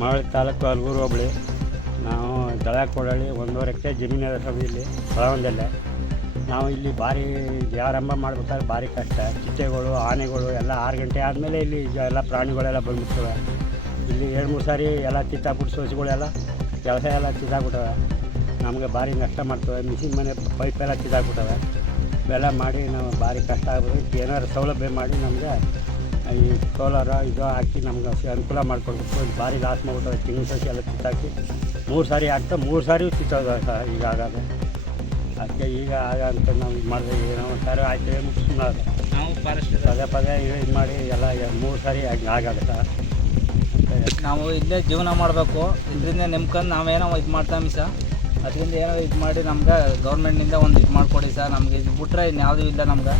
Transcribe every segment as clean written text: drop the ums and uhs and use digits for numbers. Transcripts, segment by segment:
ಮಾವಳಿ ತಾಲೂಕು ಹಲಗೂರು ಹೋಬಳಿ. ನಾವು ದಳ ಕೊಡಳಿ 1.5 ಎಕರೆ ಜಮೀನು ಇಲ್ಲಿ ಹೊಳವೊಂದಲ್ಲೇ. ನಾವು ಇಲ್ಲಿ ಭಾರಿ ಆರಂಭ ಮಾಡ್ಬೇಕಾದ್ರೆ ಭಾರಿ ಕಷ್ಟ. ಚಿಟ್ಟೆಗಳು, ಆನೆಗಳು ಎಲ್ಲ 6 ಗಂಟೆ ಆದಮೇಲೆ ಇಲ್ಲಿ ಎಲ್ಲ ಪ್ರಾಣಿಗಳೆಲ್ಲ ಬಂದ್ಬಿಡ್ತವೆ. ಇಲ್ಲಿ 2-3 ಸಾರಿ ಎಲ್ಲ ಕಿತ್ತಾಕ್ಬಿಟ್ಟು ಸೋಸಿಗಳೆಲ್ಲ ಕೆಲಸ ಎಲ್ಲ ಕಿತ್ತಾಕ್ಬಿಟ್ಟವೆ. ನಮಗೆ ಭಾರಿ ನಷ್ಟ ಮಾಡ್ತವೆ. ಮಿಷಿನ್ ಮನೆ ಪೈಪೆಲ್ಲ ಕಿತ್ತಾಕ್ಬಿಟ್ಟವೆ. ಇವೆಲ್ಲ ಮಾಡಿ ನಾವು ಭಾರಿ ಕಷ್ಟ ಆಗ್ಬೋದು. ಏನಾದ್ರು ಸೌಲಭ್ಯ ಮಾಡಿ ನಮಗೆ ಈ ಸೋಲಾರ ಇದು ಹಾಕಿ ನಮ್ಗೆ ಅನುಕೂಲ ಮಾಡಿಕೊಡ್ಬೇಕು. ಭಾರಿ ಲಾಸ್ ಮಾಡ್ಬಿಟ್ಟವೆ. ತೆಂಗಿನ ಸಸಿ ಎಲ್ಲ ಕಿತ್ತಾಕಿ 3 ಸಾರಿ ಆಗ್ತಾ 3 ಸಾರಿ ಕಿತ್ತೋದು ಈಗ ಆಗೋದು. ಅದಕ್ಕೆ ಈಗ ಅಂತ ನಾವು ಇದು ಮಾಡಿದ್ರೆ ಏನೋ ಒಂದು ಸಾರಿ ಆಯ್ತು ಮುಗಿಸ್ಕೊಂಡು ನಾವು ಫಾರೆಸ್ಟ್ ಪದೇ ಇದು ಮಾಡಿ ಎಲ್ಲ 3 ಸಾರಿ ಆಗುತ್ತೆ. ನಾವು ಇಲ್ಲೇ ಜೀವನ ಮಾಡಬೇಕು. ಇದರಿಂದ ನೆಮ್ಕೊಂಡು ನಾವೇನೋ ಇದು ಮಾಡ್ತಾವೆ ಸರ್. ಅದರಿಂದ ಏನೋ ಇದು ಮಾಡಿ ನಮ್ಗೆ ಗೌರ್ಮೆಂಟ್ನಿಂದ ಒಂದು ಇದು ಮಾಡಿಕೊಡಿ ಸರ್. ನಮಗೆ ಇದು ಬಿಟ್ರೆ ಇನ್ಯಾವುದೂ ಇಲ್ಲ ನಮ್ಗೆ.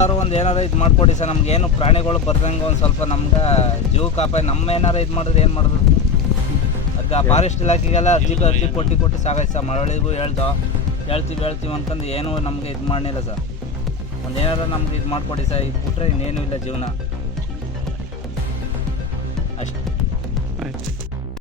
ಯಾರು ಒಂದು ಏನಾರು ಇದು ಮಾಡಿಕೊಡಿ ಸರ್. ನಮಗೇನು ಪ್ರಾಣಿಗಳು ಬರ್ದಂಗೆ ಒಂದು ಸ್ವಲ್ಪ ನಮ್ಗೆ ಜೀವ ಕಾಪಾಡಿ ನಮ್ಮ ಏನಾರು ಇದು ಮಾಡಿದ್ರೆ ಏನು ಮಾಡೋದು. ಅದಕ್ಕೆ ಫಾರೆಸ್ಟ್ ಇಲಾಖೆಗೆಲ್ಲ ಅರ್ಜಿ ಕೊಟ್ಟು ಸಾಕಾಯ್ತು ಸರ್. ಮಳವಳ್ಳಿಗೂ ಹೇಳ್ತೀವಿ ಅಂದ್ಕೊಂಡು ಏನೂ ನಮಗೆ ಇದು ಮಾಡಲಿಲ್ಲ ಸರ್. ಒಂದು ಏನಾರು ನಮ್ಗೆ ಇದು ಮಾಡಿಕೊಡಿ ಸರ್. ಇದು ಬಿಟ್ರೆ ಇನ್ನೇನೂ ಇಲ್ಲ ಜೀವನ ಅಷ್ಟೇ. ಆಯ್ತು.